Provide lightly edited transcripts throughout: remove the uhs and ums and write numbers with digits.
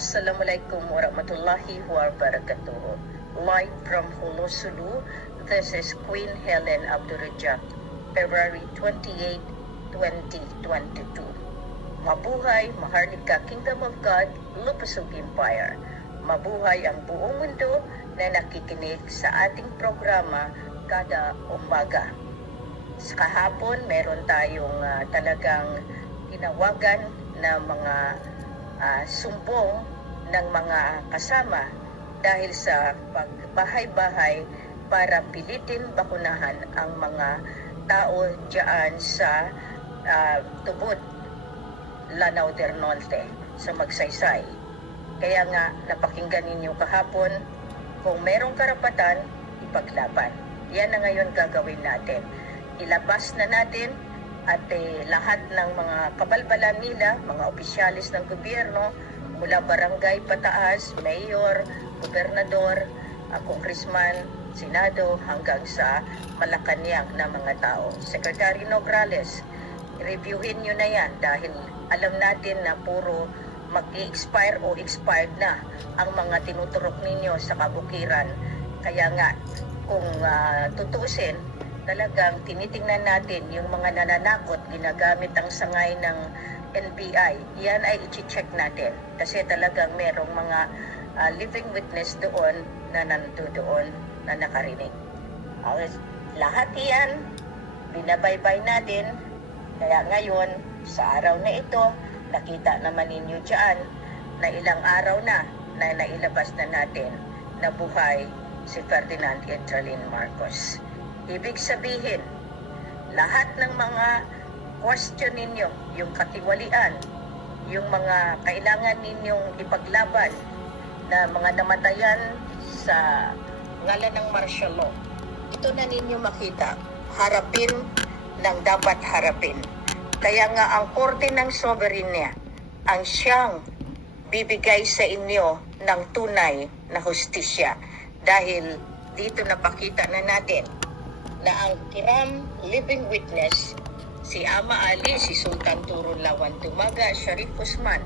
Assalamualaikum warahmatullahi wabarakatuh. Live from Hulosulu, this is Queen Helen Abdurrajak, February 28, 2022. Mabuhay, Maharlika Kingdom of God, Lupusog Empire. Mabuhay ang buong mundo na nakikinig sa ating programa kada umaga. Sa kahapon, meron tayong talagang tinawagan na mga sumbong ng mga kasama dahil sa pagbahay-bahay para pilitin bakunahan ang mga tao diyan sa Tubod, Lanao del Norte, sa Magsaysay. Kaya nga, napakinggan ninyo kahapon, kung merong karapatan, ipaglaban. Yan na ngayon gagawin natin. Ilabas na natin at lahat ng mga kabalbalan nila, mga opisyalis ng gobyerno, mula barangay pataas, mayor, gobernador, congressman, senado, hanggang sa Malacanang na mga tao. Secretary Nograles, reviewin nyo na yan dahil alam natin na puro mag-i-expire o expired na ang mga tinuturok ninyo sa kabukiran. Kaya nga, kung tutuusin, talagang tinitingnan natin yung mga nananakot, ginagamit ang sangay ng NBI. Yan ay i-check natin kasi talagang merong mga living witness doon na nandoon na nakarinig. Lahat yan, binabaybay natin. Kaya ngayon, sa araw na ito, nakita naman ninyo dyan na ilang araw na nailabas na natin na buhay si Ferdinand Edralin Marcos. Ibig sabihin, lahat ng mga question ninyo, yung katiwalian, yung mga kailangan ninyong ipaglaban na mga namatayan sa ngalan ng martial law, ito na ninyo makita, harapin ng dapat harapin. Kaya nga ang Korte ng Soberanya ang siyang bibigay sa inyo ng tunay na hustisya. Dahil dito napakita na natin na ang kiram living witness, si Ama Ali, si Sultan Turun Lawan Tumaga, Sharif Usman,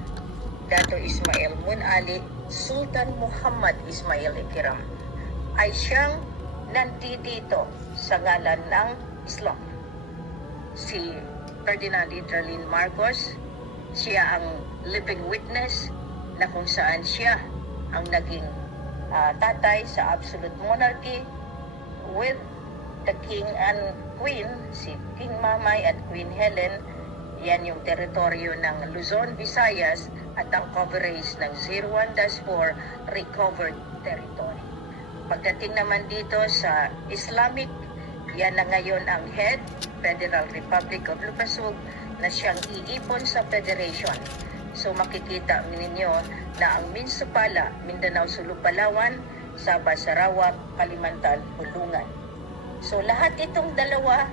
Dato Ismail Mun Ali, Sultan Muhammad Ismail Ikiram, ay siyang nandito sa ngalan ng Islam. Si Ferdinand Edralin Marcos, siya ang living witness na kung saan siya ang naging tatay sa absolute monarchy with the King and Queen, si King Mamay at Queen Helen. Yan yung teritoryo ng Luzon, Visayas at ang coverage ng 01-4 recovered territory. Pagdating naman dito sa Islamic, yan na ngayon ang head, Federal Republic of Lupusog, na siyang iipon sa Federation. So makikita ninyo na ang Minsupala, Mindanao, Sulu, Palawan, Sabah, Sarawak, Kalimantan, Bulungan. So lahat itong dalawa,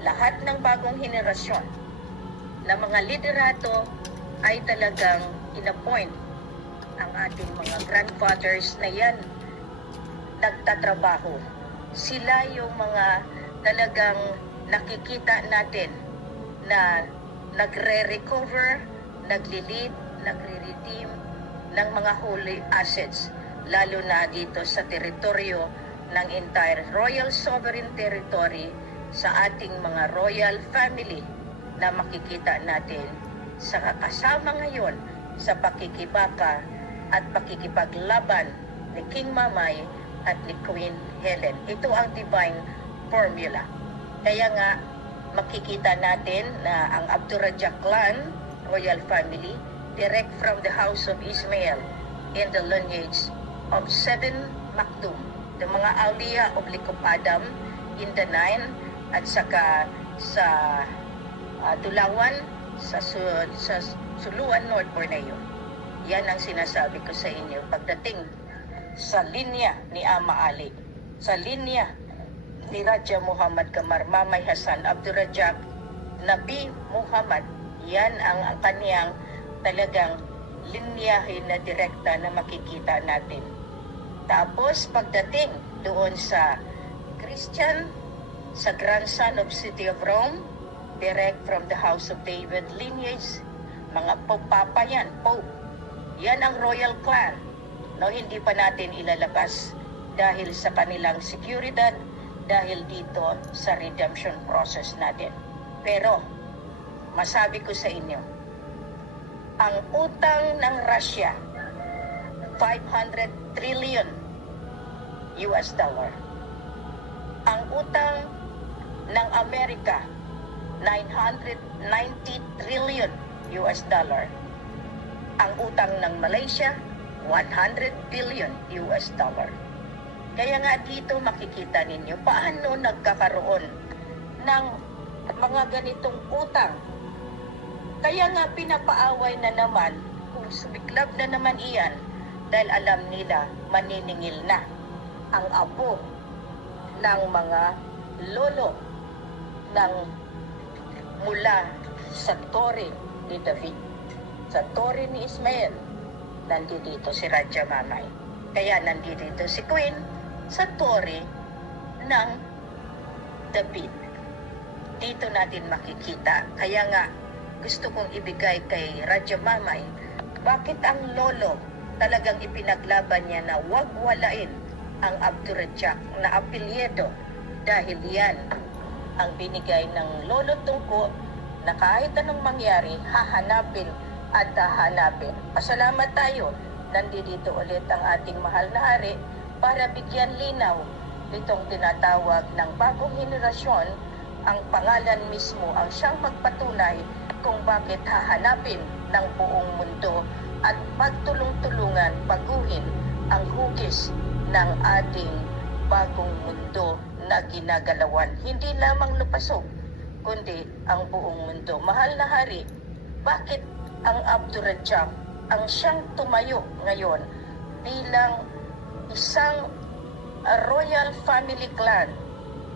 lahat ng bagong henerasyon na mga liderato ay talagang inappoint ang ating mga grandfathers na yan nagtatrabaho. Sila yung mga talagang nakikita natin na nagre-recover, nagli-lead, nagre-redeem ng mga holy assets, lalo na dito sa teritoryo ng entire Royal Sovereign Territory sa ating mga royal family na makikita natin sa kasama ngayon sa pakikibaka at pakikipaglaban ni King Mamay at ni Queen Helen. Ito ang divine formula. Kaya nga makikita natin na ang Abdurrajak clan, royal family, direct from the house of Ismail in the lineage of 7 Makdum, the mga Aulia of Likop Adam in the 9 at saka sa Tulawan sa Suluan, North Borneo. Yan ang sinasabi ko sa inyo pagdating sa linya ni Ama Ali, sa linya ni Raja Muhammad Kamar, Mamay Hasan Abdurrajak, Nabi Muhammad. Yan ang kaniyang talagang linyahin na direkta na makikita natin. Tapos pagdating doon sa Christian, sa grandson of City of Rome, direct from the House of David lineage, mga Pope Papa yan, Pope. Yan ang royal clan. No, hindi pa natin ilalabas dahil sa kanilang seguridad, dahil dito sa redemption process natin. Pero, masabi ko sa inyo, ang utang ng Russia, 500 trillion US dollar. Ang utang ng Amerika, 990 trillion US dollar. Ang utang ng Malaysia, 100 billion US dollar. Kaya nga dito makikita ninyo paano nagkakaroon ng mga ganitong utang. Kaya nga pinapaaway na naman kung sumiklab na naman iyan dahil alam nila maniningil na ang apo ng mga lolo ng mula sa Torre ni David, sa Torre ni Ismael. Nandito si Raja Mamay. Kaya nandito si Queen sa Torre ng David. Dito natin makikita. Kaya nga, gusto kong ibigay kay Raja Mamay, bakit ang lolo talagang ipinaglaban niya na wag walain ang Abdurrahjak na apelyedo dahil yan ang binigay ng lolo Tungko na kahit anong mangyari, hahanapin at hahanapin. Pasalamat tayo, nandito ulit ang ating mahal na hari para bigyan linaw itong tinatawag ng bagong henerasyon. Ang pangalan mismo ang siyang magpatunay kung bakit hahanapin ng buong mundo at magtulong-tulungan baguhin ang hugis ng ating bagong mundo na ginagalawan. Hindi lamang lupasok, kundi ang buong mundo. Mahal na hari, bakit ang Abdurrahjak ang siyang tumayo ngayon bilang isang royal family clan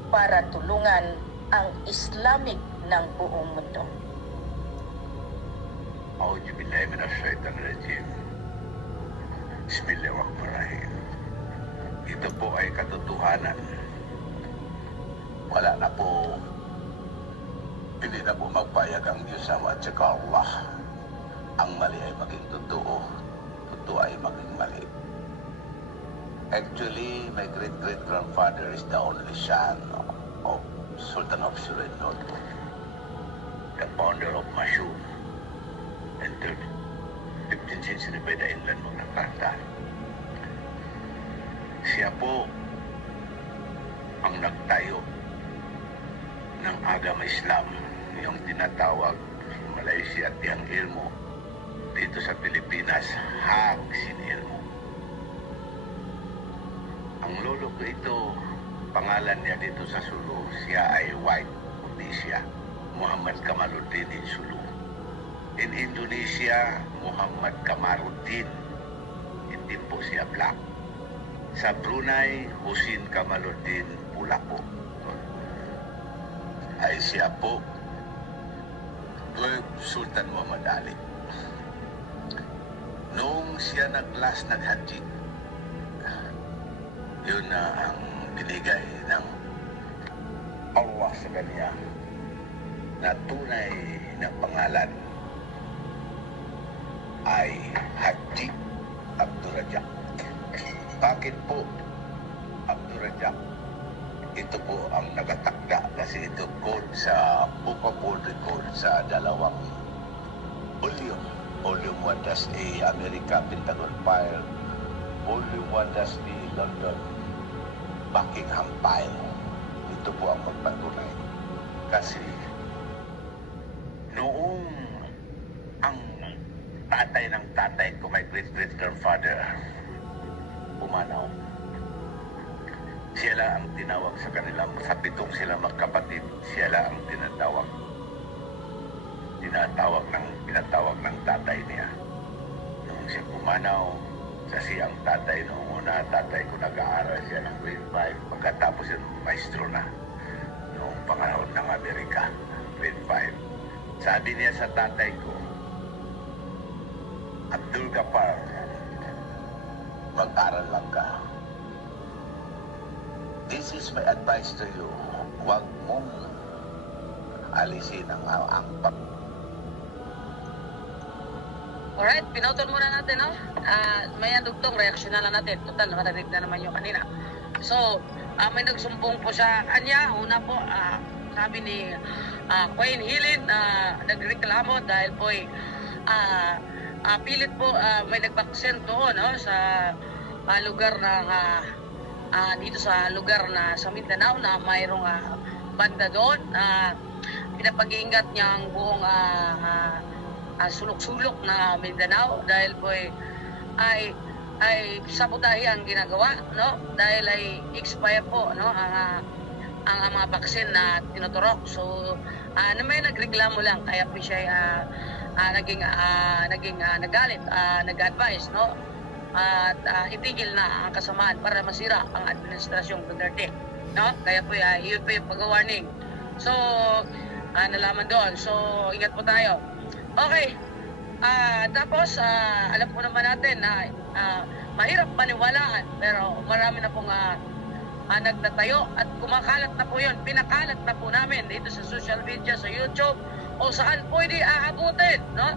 para tulungan ang Islamic ng buong mundo? A'udzu billahi minasyaitonir rajim. Bismillahirrahmanirrahim. Ito po ay katotohanan. Wala na po, hindi na po magpayag ang Diyos at saka Allah. Ang mali ay maging totoo, totoo ay maging mali. Actually, my great-great-grandfather is the only son of Sultan of Suriname, the founder of Mashu, and 15th century by the inland Magna Carta. Siya po ang nagtayo ng agama Islam, yung tinatawag Malaysia at Tiang Ilmo dito sa Pilipinas, Hang Sin Ilmo. Ang lolo ko ito, pangalan niya dito sa Sulu, siya ay White, puti siya, Muhammad Kamaluddin in Sulu. In Indonesia, Muhammad Kamaruddin, hindi po siya black. Sa Brunei, Husin Kamaluddin, pula po. Ay siya po, Sultan Muhammad Ali. Noong siya naghaji, yun na ang binigay ng Allah sa kanya na tunay na pangalan ay Haji Abdurrahjak. Bakit po Abdurrahjak? Ito po ang nagatakda kasi ito code sa Book of World Record sa dalawang volume. Volume 1-A America Pentagon File, Volume 1-B London Buckingham File. Ito po ang magpatunay. Kasi noong ang tatay ng tatay ko, my great-great-grandfather, pumanaw, siya lang ang tinawag sa kanila, sa pitong sila magkapatid, siya lang ang pinatawag ng tatay niya. Noong siya pumanaw, kasi ang tatay noong una, tatay ko nag-aaral siya ng grade 5, pagkatapos yung maestro na noong panahon ng Amerika, grade 5. Sabi niya sa tatay ko, Abdul Ghaffar, mag-aral lang ka. This is my advice to you. Huwag mong alisin ang Alright, pinauton muna natin, no? Maya dugtong, reaksyon na lang natin. Total, marinig na naman yung kanina. So, may nagsumbong po sa kanya. Una po, sabi ni Queen Helen na nagreklamo dahil po pilit po may nagbaksin doon, no? Sa lugar ng dito sa lugar na sa Mindanao na mayroong banda doon. Pinapag-iingat niya ang buong sulok-sulok na Mindanao dahil po ay sabotahe ang ginagawa, no? Dahil ay expire po, no, ang mga baksin na tinuturok. So may nagreklamo lang kaya po siya naging nagalit, nag-advise, no? At itigil na ang kasamaan para masira ang administrasyong Duterte, no? Kaya po yun po yung pag-warning. So nalaman doon. So ingat po tayo. Okay. Tapos, alam po naman natin na mahirap paniwalaan, pero marami na pong nagtatayo at kumakalat na po yun. Pinakalat na po namin dito sa social media, sa YouTube, o saan pwede aabutin, no?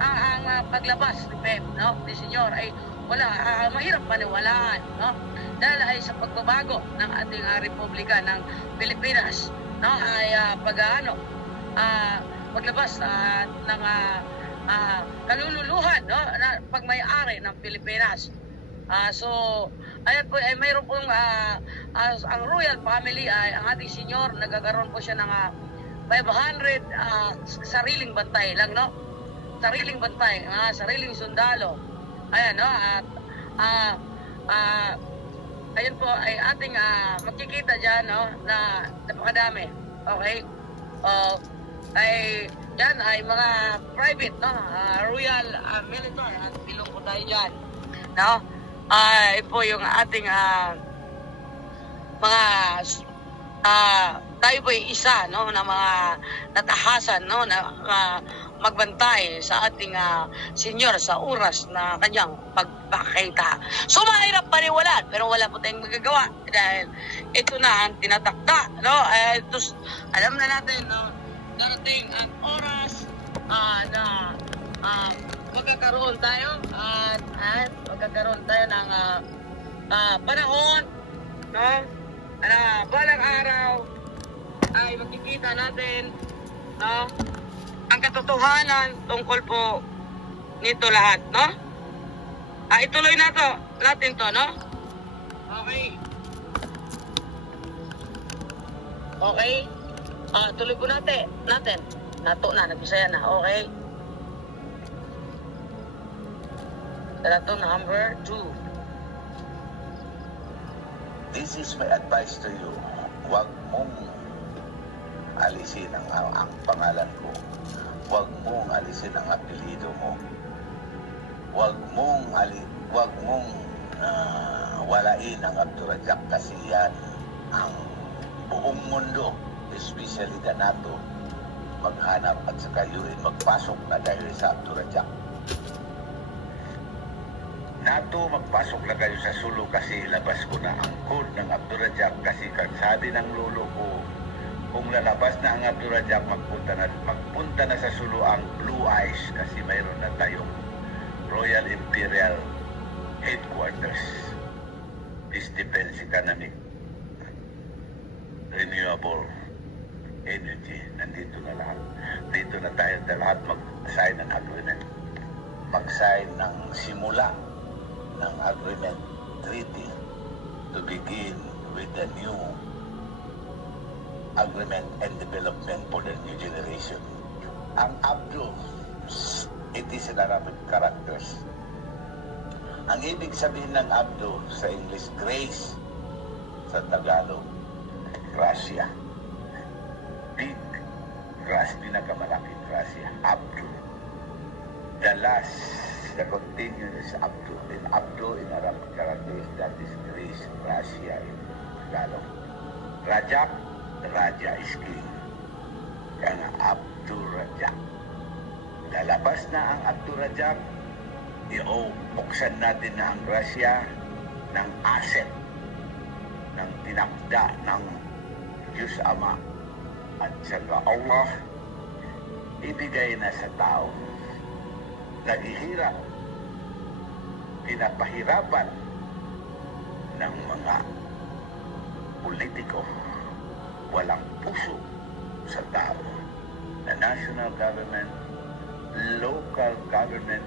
Ang paglabas ni Pep, no? Ni Senyor ay wala, mahirap paniwalaan, no? Dahil ay sa pagbabago ng ating Republika ng Pilipinas, no? Ay paglabas ng kalululuhan, no, na pagmay-ari ng Pilipinas. So ayan po ay mayroon pong ang royal family ay ang ating senyor nagkakaroon po siya ng 500 sariling bantay lang, no? Sariling bantay, sariling sundalo. Ayan, no? At ayun po ay ating makikita diyan, no, na napakadami. Okay? Ay yan ay mga private, no, royal military at bilong po tayo dyan, no? Po yung ating mga tayo po yung isa, no, na mga natahasan, no, na magbantay sa ating senyor sa oras na kanyang pagpakita. So mahirap paniwalaan pero wala po tayong magagawa dahil ito na ang tinatakda, no? Alam na natin, no, darating ang oras na magkakaroon tayo at magkakaroon tayo ng panahon, no, na balang araw ay makikita natin, no, ang katotohanan tungkol po nito lahat, no? Ituloy natin to, no? Okay. Tuloy po natin. Nato na, nag-isaya na. Okay. Ito number 2. This is my advice to you. Huwag mong alisin ang pangalan ko. Huwag mong alisin ang apelyido mo. Huwag mong walain ang Abdurrahjak kasi yan ang buong mundo, especially the NATO, maghanap at saka yun magpasok na dahil sa Abdurrahjak. NATO, magpasok na kayo sa Sulu kasi labas ko na ang code ng Abdurrahjak kasi sabi ng lolo ko, kung lalabas na ang Abdurrahjak, magpunta na sa Sulu ang Blue Eyes kasi mayroon na tayong Royal Imperial Headquarters, Peace Defense Economic Renewable Energy. Nandito na lahat. Dito na tayo lahat mag-sign ng agreement. Mag-sign ng simula ng agreement treaty to begin with the new agreement and development for the new generation. Ang Abdo, it is in Arabic characters. Ang ibig sabihin ng Abdo sa English, grace. Sa Tagalog, Gracia. Big grass, pinakamalaking gracia. Abdo. The last, the continuous Abdo. In Abdo in Arabic characters, that is grace, Gracia in Tagalog. Rajak, Raja is king. Kaya nga Abdurrahjak. Lalabas na ang Abdurrahjak, buksan natin na ang grasya ng asset ng tinakda ng Diyos Ama at saka Allah ibigay na sa tao naghihirap, pinapahirapan ng mga politiko, walang puso sa tao, na national government, local government,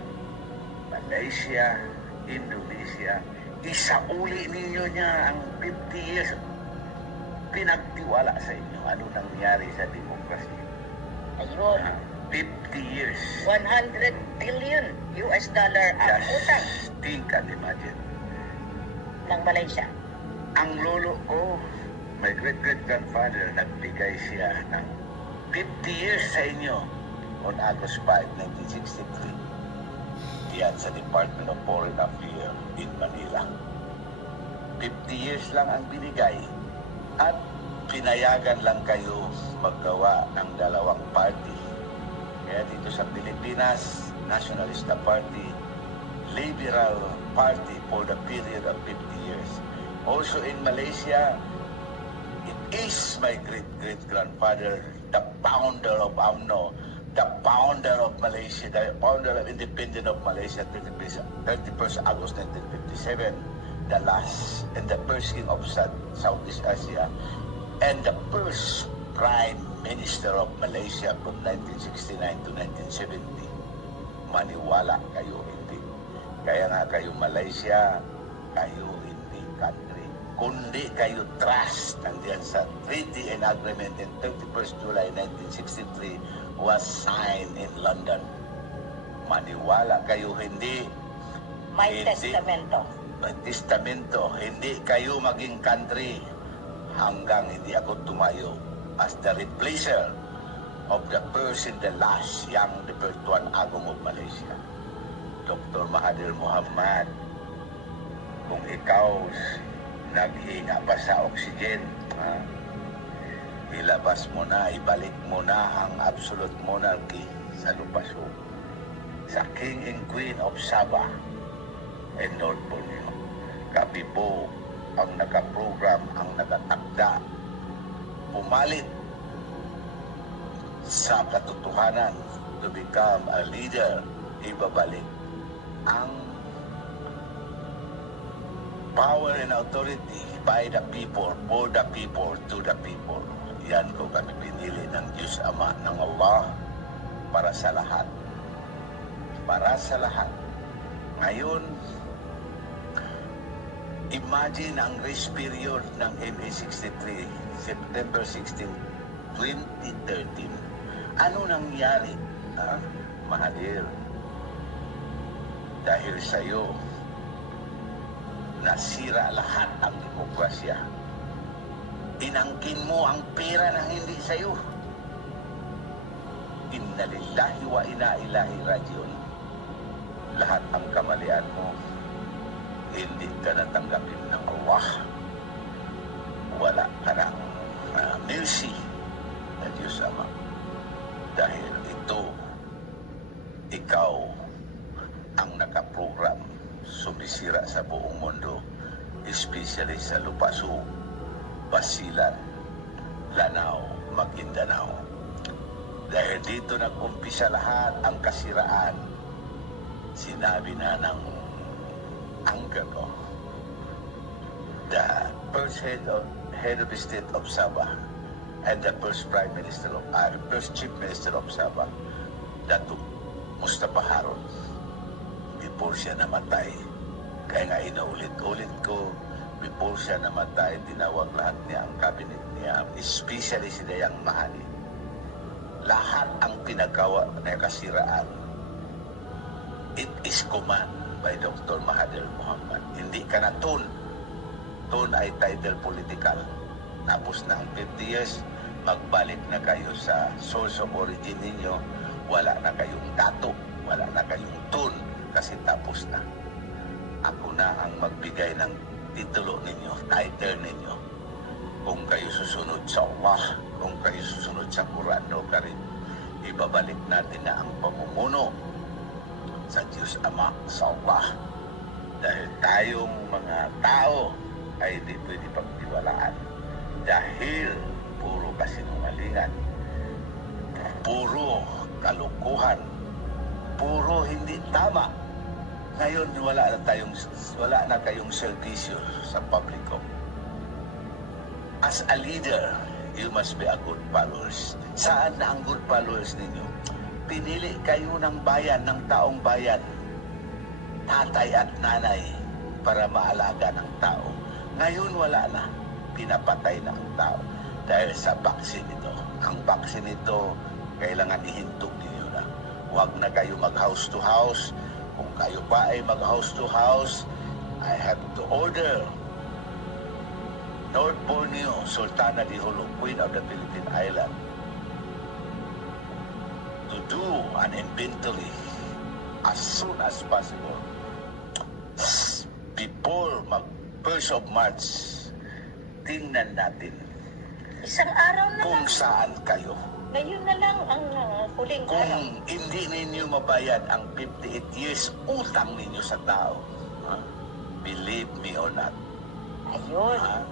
Malaysia, Indonesia, isauli ninyo niya ang 50 years pinagtiwala sa inyo. Ano nangyari sa demokrasya? Ayun. 50 years. 100 billion US dollar ang utang Just think and imagine. ng Malaysia. Ang lolo ko, my great-great-grandfather, nagbigay siya ng 50 years sa inyo on August 5, 1963. Yan sa Department of Foreign Affairs in Manila. 50 years lang ang binigay at pinayagan lang kayo maggawa ng dalawang party. Kaya dito sa Pilipinas, Nationalista Party, Liberal Party for the period of 50 years. Also in Malaysia, it is my great-great-grandfather, the founder of UMNO, the founder of Malaysia, the founder of independent of Malaysia, 31st August 1957, the last and the first king of Southeast Asia, and the first Prime Minister of Malaysia from 1969 to 1970. Maniwala kayo, hindi. Kaya nga kayo Malaysia, kayo hindi country. Kundi kayo trust. Nandiyan sa Treaty and Agreement in 31st July 1963 was signed in London. Maniwala kayo, hindi. May Hindi. testamento. May testamento. Hindi kayo maging country hanggang hindi ako tumayo as the replacer of the first and the last young the first one Agong of Malaysia, Dr. Mahathir Mohamad. Kung ikaw naghinga pa sa oxygen, ilabas mo na, ibalik mo na ang absolute monarchy sa Lupaso, sa King and Queen of Sabah and North Borneo. Kami po ang nakaprogram, ang nakatakda, pumalit sa katotohanan to become a leader, ibabalik ang power and authority by the people, for the people, to the people. Yan ko kami pinili ng Diyos Ama, ng Allah, para sa lahat. Para sa lahat. Ngayon, imagine ang grace period ng MA63, September 16, 2013. Ano nangyari, Mahathir? Dahil sa iyo, nasira lahat ang demokrasya. Inangkin mo ang pera na hindi sa iyo. Inna lillahi wa inna ilahi rajiun. Lahat ang kamalian mo, hindi ka natanggapin ng Allah. Wala ka ng mercy na Diyos Ama. Dahil ito, ikaw ang nakaprogram sumisira sa buong mundo, especially sa Lupaso, Basilan, Lanao, Maguindanao. Dahil dito nag-umpisa lahat ang kasiraan. Sinabi na ng uncle ko, the first head of the state of Sabah and the first first chief minister of Sabah, Datuk Mustafa Harun, before siya namatay. Kaya nga inaulit-ulit ko, before siya namatay, tinawag lahat niya ang cabinet niya, especially si Dayang Mahani. Lahat ang pinagawa na kasiraan, it is command by Dr. Mahathir Mohamad. Hindi ka na tun. Tun ay title political. Tapos na ang 50 years, magbalik na kayo sa source of origin ninyo. Wala na kayong dato, wala na kayong tun, kasi tapos na. Ako na ang magbigay ng titulo ninyo, title ninyo. Kung kayo susunod sa Allah, kung kayo susunod sa Quran o Karim, ibabalik natin na ang pamumuno sa Diyos Ama, sa Allah. Dahil tayong mga tao ay di pwede pagtiwalaan. Dahil puro kasinungalingan, puro kalukuhan, puro hindi tama. Ngayon wala na kayong serbisyo sa publiko. As a leader, you must be a good followers. Saan na ang good followers ninyo? Pinili kayo ng bayan, ng taong bayan, tatay at nanay, para maalaga ng tao. Ngayon wala na, pinapatay na ang tao dahil sa vaksin ito. Ang vaksin ito, kailangan ihintog ninyo na. Huwag na kayo mag-house to house. Kung kayo pa ay mag-house to house, I have to order North Borneo, Sultana de Jolo, Queen of the Philippine Island, to do an inventory as soon as possible. Before mag-1st of March, tingnan natin Isang araw na kung lang. saan kayo. Ngayon na lang ang huling araw. Kung hindi ninyo mabayad ang 58 years utang ninyo sa tao, ha? Believe me or not, Ayun. ha?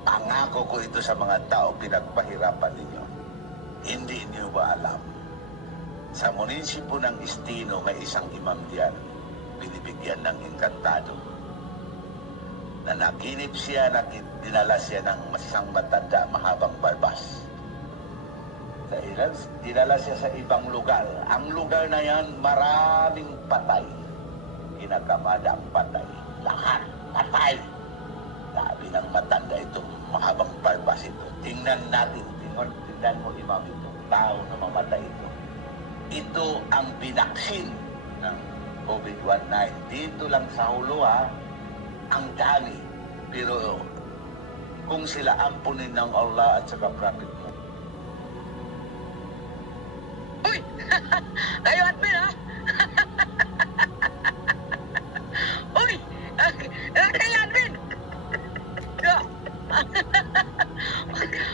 Pangako ko ito sa mga tao pinagpahirapan ninyo. Hindi niyo ba alam? Sa munisipyo ng Istino, may isang imam diyan, binibigyan ng engkantado. Na naginip siya, dinala siya ng isang matanda, mahabang barbas. Dahil dinala siya sa ibang lugar. Ang lugar na yan, maraming patay. Kinakamada ang patay. Lahat patay. Sabi ng matanda ito, mahabang barbas ito. Tingnan natin, tingnan mo imam ito, tao na mamatay ito. Ito ang binaksin ng COVID-19. Dito lang sa Jolo, ha, ang dami. Pero kung sila ampunin ng Allah at saka Prophet mo, Uy! Kayo admin ha? Uy! Kayo admin!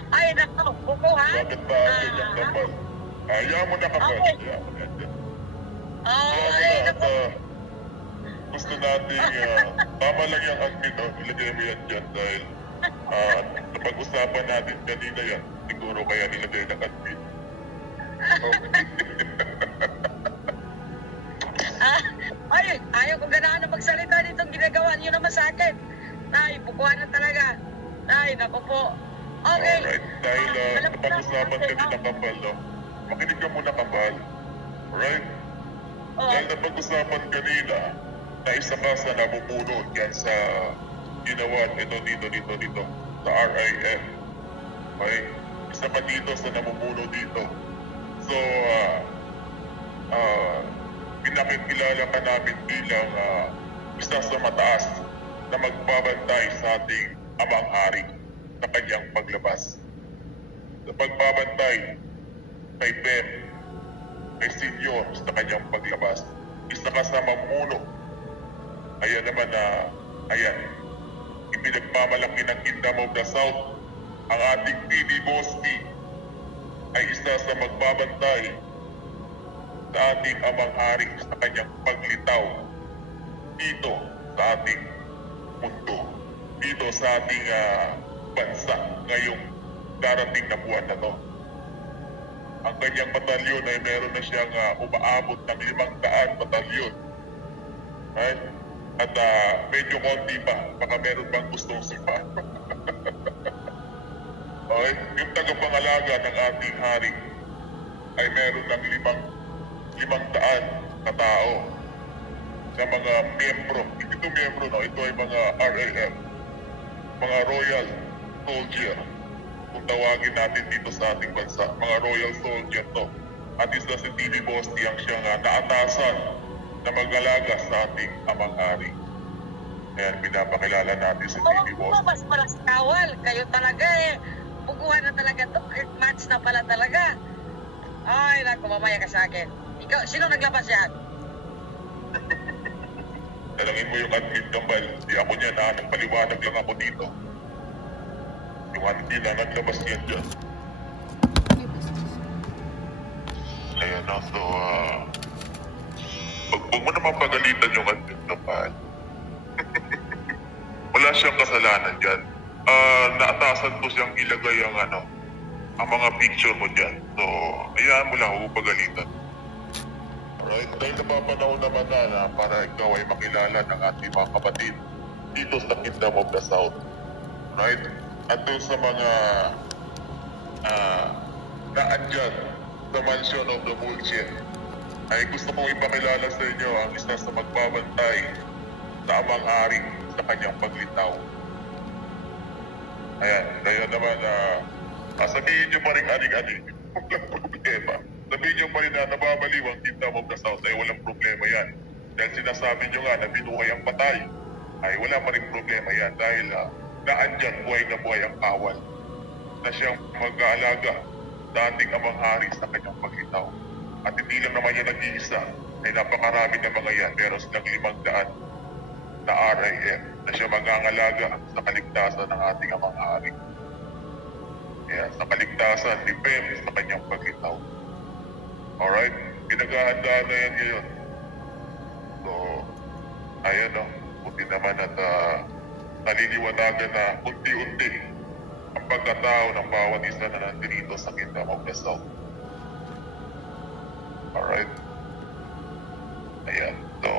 Ay nako, bukuhan. Bakit ba ganyan kapal? Ayaw mo na kapal. Okay. Ayaw mo na. Ay nako. Gusto nating, tama lang yung admin, no? Ilagay mo yan dyan dahil napag-usapan natin kanina yan. Siguro kaya nilagay ng admin. Ay, ayaw ko ganahan na magsalita dito. Ginagawa niyo naman sa akin. Ay, bukuhan na talaga. Ay, nako po. Okay. Alright. Dahil Alam ko na, napag-usapan okay, kanina kapal, no? Makinig ka muna kapal. Alright? Oh, Dahil napag-usapan kanina na isa ka sa nabubuno dyan sa ginawa dito sa RIF. Okay? Isa ka dito sa nabubuno dito. So, pinakikilala ka namin bilang isa sa mataas na magbabantay sa ating amang hari sa kanyang paglabas. Sa pagbabantay kay Ben, kay Senyor sa kanyang paglabas. Isa ka sa mamuno. Ayan naman ayan, ipinagmamalaki ng Kingdom of the South. Ang ating PB Bosti ay isa sa magbabantay sa ating amang hari sa kanyang paglitaw dito sa ating mundo, dito sa ating bansa ngayong darating na buwan na to. Ang kanyang batalyon ay meron na siyang umaabot ng 500 batalyon. Right? At medyo konti pa, baka meron bang gustong sipa. Okay? Yung tagapangalaga ng ating hari ay meron ng 500 na tao na mga miyembro. Hindi ito miyembro, no? Ito ay mga RAF, mga Royal Soldier. Kung tawagin natin dito sa ating bansa, mga Royal Soldier to. At isa si TV Bosti ang siyang naatasan na mag-alaga sa ating amang hari. Ayan, pinapakilala natin si TV Bosti. mas malas kawal. Kayo talaga eh. Bukuhan na talaga to. Match na pala talaga. Ay, naku, mamaya ka sa akin. Ikaw, sino naglabas yan? Talangin mo yung admin kambal. Di ako niya na nagpaliwanag lang ako dito. Hindi na naglabas yan dyan. Ayan na, so huwag mo naman pagalitan yung admin kambal. Wala siyang kasalanan dyan. Naatasan ko siyang ilagay ang mga picture mo dyan. So, hayaan mo lang, huwag mo pagalitan. Alright? Dahil napapanahon naman na para ikaw ay makilala ng ating mga kapatid dito sa Kingdom of the South. Right? At doon sa mga naandyan sa Mansion of the Bullshit, ay gusto kong ipakilala sa inyo ang isa sa magbabantay sa Amang Hari sa kanyang paglitaw. Ayan, kaya naman sabihin nyo pa rin aning-aning. Walang problema. Sabihin nyo pa rin na nababaliw ang Kingdom of the South ay walang problema yan. Dahil sinasabi nyo nga na binuhay ang patay, ay wala pa rin problema yan dahil naandyan buhay na buhay ang kawal na siyang mag-aalaga sa ating Amang Hari sa kanyang paglitaw. At hindi lang naman yan nag-iisa, ay napakarami na mga yan, pero silang 500 na RIF na siya mag-aangalaga sa kaligtasan ng ating Amang Hari. Kaya sa kaligtasan ni Pem sa kanyang paglitaw. Alright? Pinag-ahandaan na yan ngayon. So, ayan o. Buti naman at naliliwanagan na unti-unti ang pagkatao ng bawat isa na nandito sa Kingdom of the South. Alright? Ayan. So,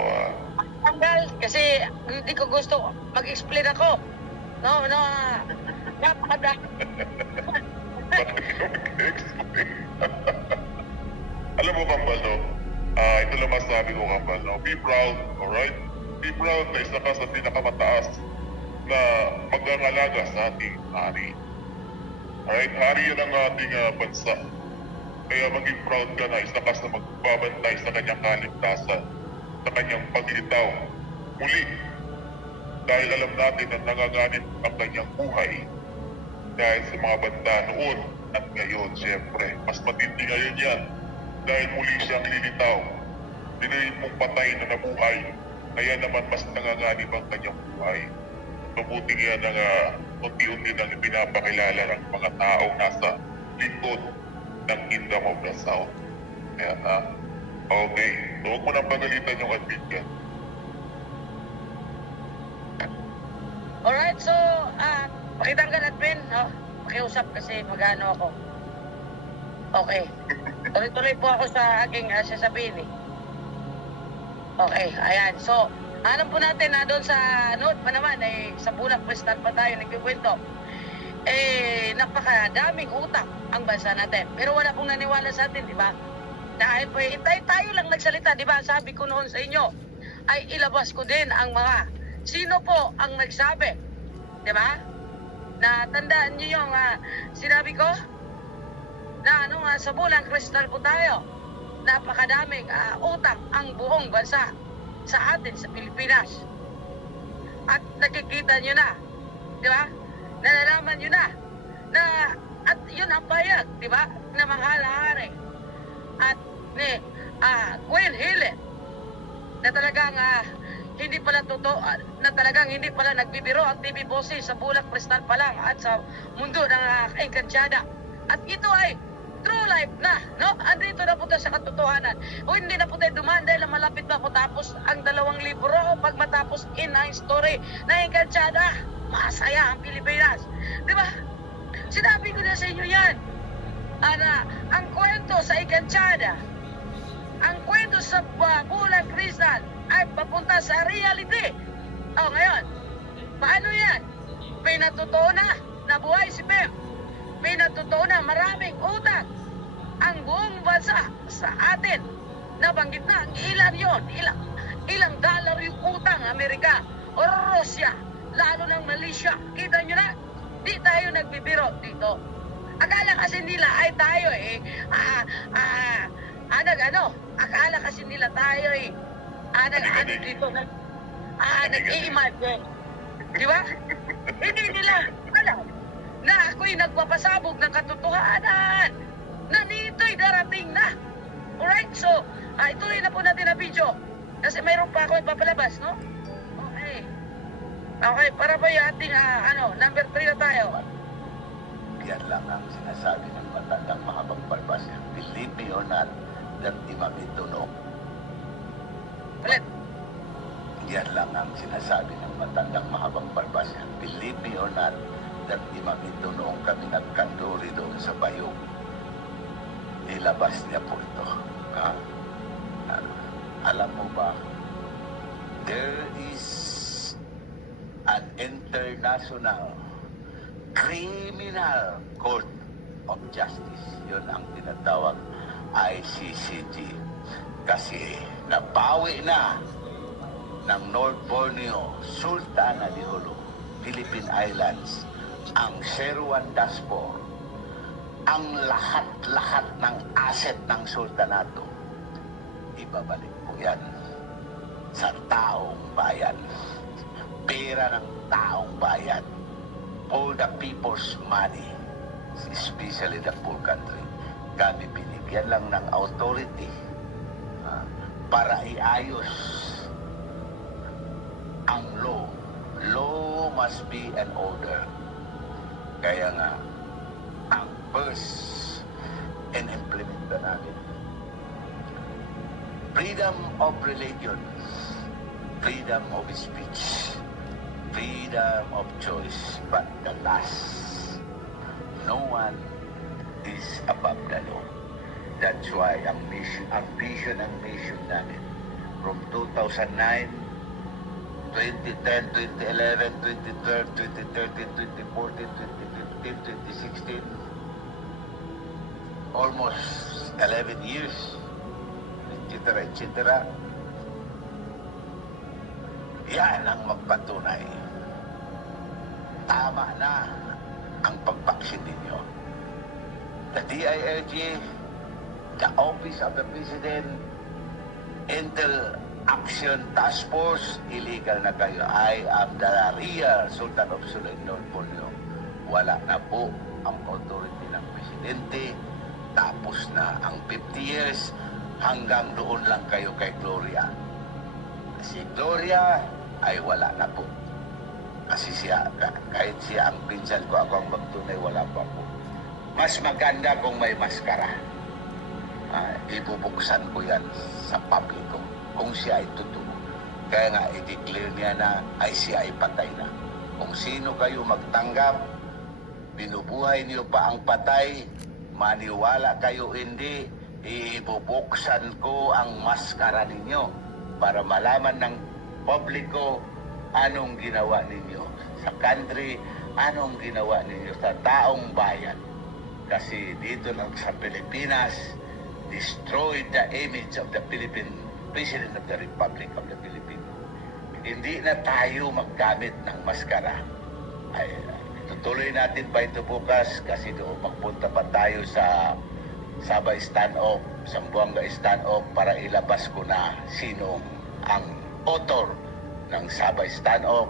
Tanggal, kasi hindi ko gusto mag-explain ako. No, napakada. bakit ka mag-explain? Alam mo, Kambal, no? Ito lang masabi ko, Kambal, no? Be proud, alright? Be proud na isa ka sa pinakamataas na mag-angalaga sa ating hari. Alright? Hari yan ang ating bansa. Kaya maging proud ka na isa ka sa magbabantay sa kanyang kaligtasan, sa kanyang paglitaw. Muli, dahil alam natin na nanganganib ang kanyang buhay dahil sa mga banda noon at ngayon, siyempre. Mas matindi ngayon yan dahil muli siyang lilitaw. Dinayin mong patay na nabuhay, kaya naman mas nanganganib ang kanyang buhay. Mabuti yan ang unti-unti nang pinapakilala ng mga taong nasa likod ng Kingdom of the South. Ayan ha. Okay. So, huwag mo nang pagalitan yung admin yan. Alright, so, pakitanggal admin, no? Pakiusap kasi magano ako. Okay. Tuloy-tuloy po ako sa aking sasabihin eh. Okay, ayan. So, alam po natin na doon sa note pa naman, sa Bulak Kristal pa tayo nagkikwento. Napakadaming utang ang bansa natin. Pero wala pong naniwala sa atin, di ba? Dahil po, tayo lang nagsalita, di ba? Sabi ko noon sa inyo, ay ilabas ko din ang mga sino po ang nagsabi, di ba? Na tandaan niyo yung sinabi ko na sa Bulang Kristal po tayo, napakadaming utang ang buong bansa sa atin sa Pilipinas. At nakikita nyo na, di ba? Nalalaman nyo na at yun ang bayag, di ba? Na mahal-hari. At ni Queen Helen na talagang hindi pala totoo, na talagang hindi pala nagbibiro ang TV boses sa Bulak Kristal pa lang at sa mundo ng Engkantyada. At ito ay true life na, no? Andito na po tayo sa katotohanan. O hindi na po tayo dumaan dahil malapit na po tapos ang 2 libro o pag matapos in ang story na Engkantyada, masaya ang Pilipinas. Di ba? Sinabi ko na sa inyo yan. Ang kwento sa Engkantyada, ang kwento sa Bulang Kristal ay papunta sa reality. O ngayon, paano yan? Pinatotoo na buhay si Pem. Pinatotoo na maraming utang ang buong bansa sa atin. Nabanggit na ang ilan yon, ilang dollar yung utang Amerika o Russia, lalo ng Malaysia. Kita nyo na, di tayo nagbibiro dito. Akala kasi nila ay tayo akala kasi nila tayo dito nag-i-imagine. Di ba? Hindi nila alam na ako'y nagpapasabog ng katotohanan na nito'y darating na. Alright, so ituloy na po natin ang video kasi mayroon pa ako ipapalabas, no? Okay, para ba yung ating number 3 na tayo? Yan lang ang sinasabi ng matandang mahabang balbas. Believe me or not, that imamituno. Ulit. Yan lang ang sinasabi ng matandang mahabang balbas. Believe me or not, that imamituno kami nagkanduri doon sa bayog. Ilabas niya po ito. Alam mo ba, there is an international criminal court of justice. Yun ang tinatawag ICCJ. Kasi nabawi na ng North Borneo, Sultana de Jolo, Philippine Islands, ang Seruan Daspor, ang lahat-lahat ng asset ng sultanato. Ibabalik po yan sa taong bayan. Pera ng taong bayan. All the people's money, especially the poor country. Kami binigyan lang ng authority para iayos ang law. Law must be an order. Kaya nga, ang first in-implement na namin, freedom of religion, freedom of speech, freedom of choice, but the last, no one is above the law. That's why ang vision ng mission namin from 2009, 2010, 2011, 2012, 2013, 2014, 2015, 2016, almost 11 years, etc., etc. Yan ang magpatunay. Tama na ang pagbaksin ninyo. The DILG, the Office of the President, Intel Action Task Force, illegal na kayo. I am the real Sultan of Sulu in North Borneo. Wala na po ang authority ng Presidente. Tapos na ang 50 years, hanggang doon lang kayo kay Gloria. Si Gloria ay wala na po. Kasi siya, kahit siya ang pinsan ko, ako ang magtunay, wala pa po. Mas maganda kung may maskara. Ibubuksan ko yan sa publiko kung siya ay totoo. Kaya nga, i-declare niya na ay siya ay patay na. Kung sino kayo magtanggap, binubuhay niyo pa ang patay, maniwala kayo hindi, ibubuksan ko ang maskara ninyo para malaman ng publiko anong ginawa ninyo sa country, anong ginawa ninyo sa taong bayan. Kasi dito lang sa Pilipinas, destroyed the image of the Philippine President of the Republic of the Philippines. Hindi na tayo maggamit ng maskara. Ay, tutuloy natin pa ito bukas kasi doon magpunta pa tayo sa Sabay stand-off, Zamboanga stand-off para ilabas ko na sino ang author ng Sabay stand-off,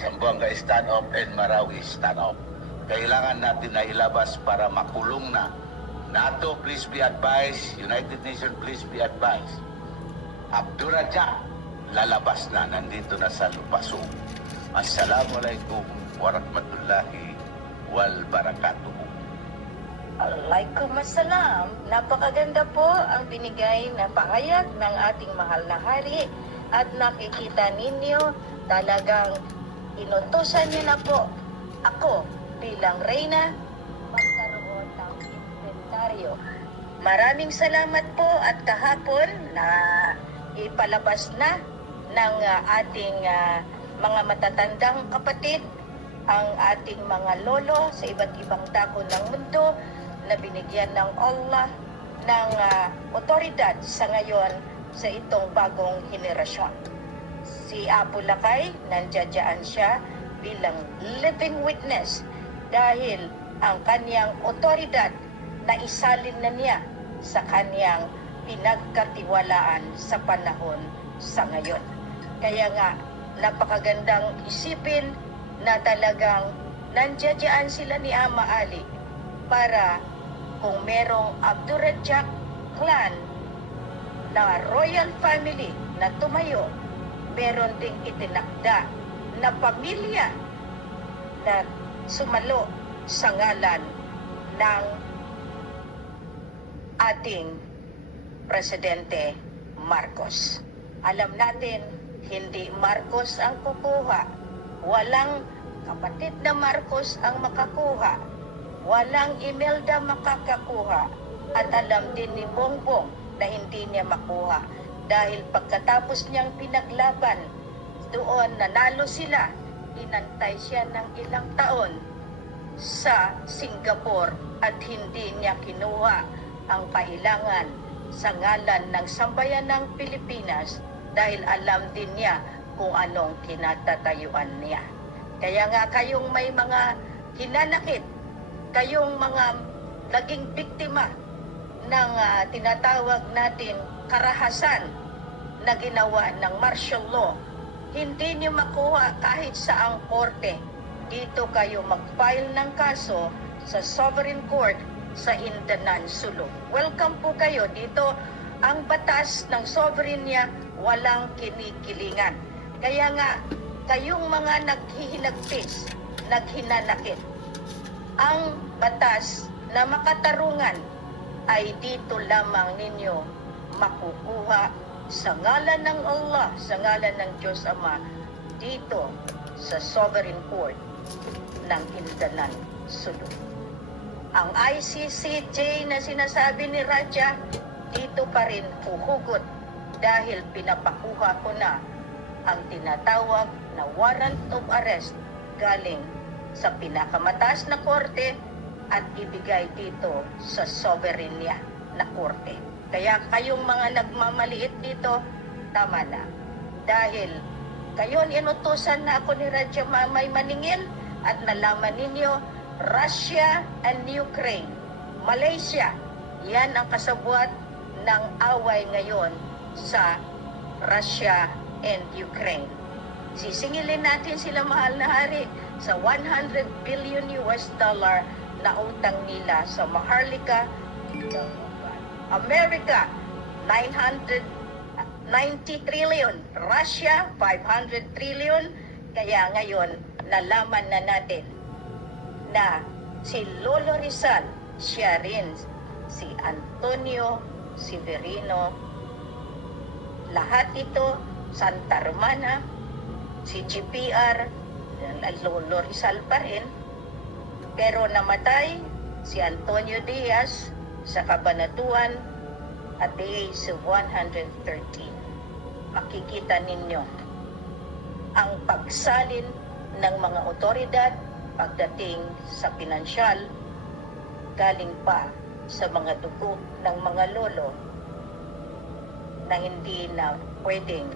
Zamboanga stand-off, and Marawi stand-off. Kailangan natin na ilabas para makulong na. NATO, please be advised. United Nations, please be advised. Abdurrahman, lalabas na. Nandito na sa Lupaso. Assalamualaikum warahmatullahi wabarakatuh. Waalaikumsalam. Napakaganda po ang binigay na pahayag ng ating mahal na hari at nakikita ninyo talagang inutusan niyo na po ako bilang reyna magkaroon ng inventaryo. Maraming salamat po at kahapon na ipalabas na ng ating mga matatandang kapatid ang ating mga lolo sa iba't ibang dako ng mundo na binigyan ng Allah ng otoridad sa ngayon sa itong bagong henerasyon. Si Apo Lakay, nandiyan siya bilang living witness dahil ang kanyang otoridad na isalin na niya sa kanyang pinagkatiwalaan sa panahon sa ngayon. Kaya nga, napakagandang isipin na talagang nandiyan sila ni Ama Ali para kung merong Abdurrahman clan na royal family na tumayo, meron ding itinakda na pamilya na sumalo sa ngalan ng ating Presidente Marcos. Alam natin, hindi Marcos ang kukuha. Walang kapatid na Marcos ang makakuha. Walang Imelda makakakuha. At alam din ni Bongbong na hindi niya makuha. dahil pagkatapos niyang pinaglaban, doon nanalo sila, inantay siya ng ilang taon sa Singapore at hindi niya kinuha ang kailangan sa ngalan ng sambayan ng Pilipinas dahil alam din niya kung anong kinatatayuan niya. Kaya nga kayong may mga hinanakit, kayong mga naging biktima ng tinatawag natin karahasan na ginawa ng martial law, hindi niyo makuha kahit saang korte. Dito kayo mag-file ng kaso sa Sovereign Court sa Indanan, Sulu. Welcome po kayo dito. Ang batas ng sovereignty walang kinikilingan. Kaya nga, kayong mga naghihinagpis, naghinanakit, ang batas na makatarungan ay dito lamang ninyo makukuha sa ngalan ng Allah, sa ngalan ng Diyos Ama, dito sa Sovereign Court ng Indanan, Sulu. Ang ICCJ na sinasabi ni Raja, dito pa rin huhugot dahil pinapakuha ko na ang tinatawag na warrant of arrest galing sa pinakamataas na korte at ibigay dito sa sovereign na korte. Kaya kayong mga nagmamaliit dito, tama na. Dahil kayon inutusan na ako ni Raja Mamay maningil at nalaman ninyo, Russia and Ukraine, Malaysia, yan ang kasabwat ng away ngayon sa Russia and Ukraine. Sisingilin natin sila, mahal na hari, sa 100 billion US dollar na utang nila sa Maharlika. America, 990 trillion. Russia, 500 trillion. Kaya ngayon, nalaman na natin na si Lolo Rizal, siya rin, si Antonio Severino, lahat ito, Santa Romana, si GPR, Lolo Rizal pa rin, pero namatay si Antonio Diaz sa Cabanatuan at the age of 113. Makikita ninyo ang pagsalin ng mga otoridad pagdating sa pinansyal, galing pa sa mga dugo ng mga lolo na hindi na pwedeng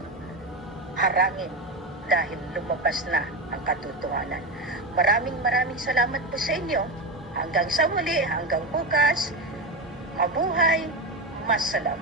harangin dahil lumabas na ang katotohanan. Maraming salamat po sa inyo. Hanggang sa muli, hanggang bukas, mabuhay, masalam.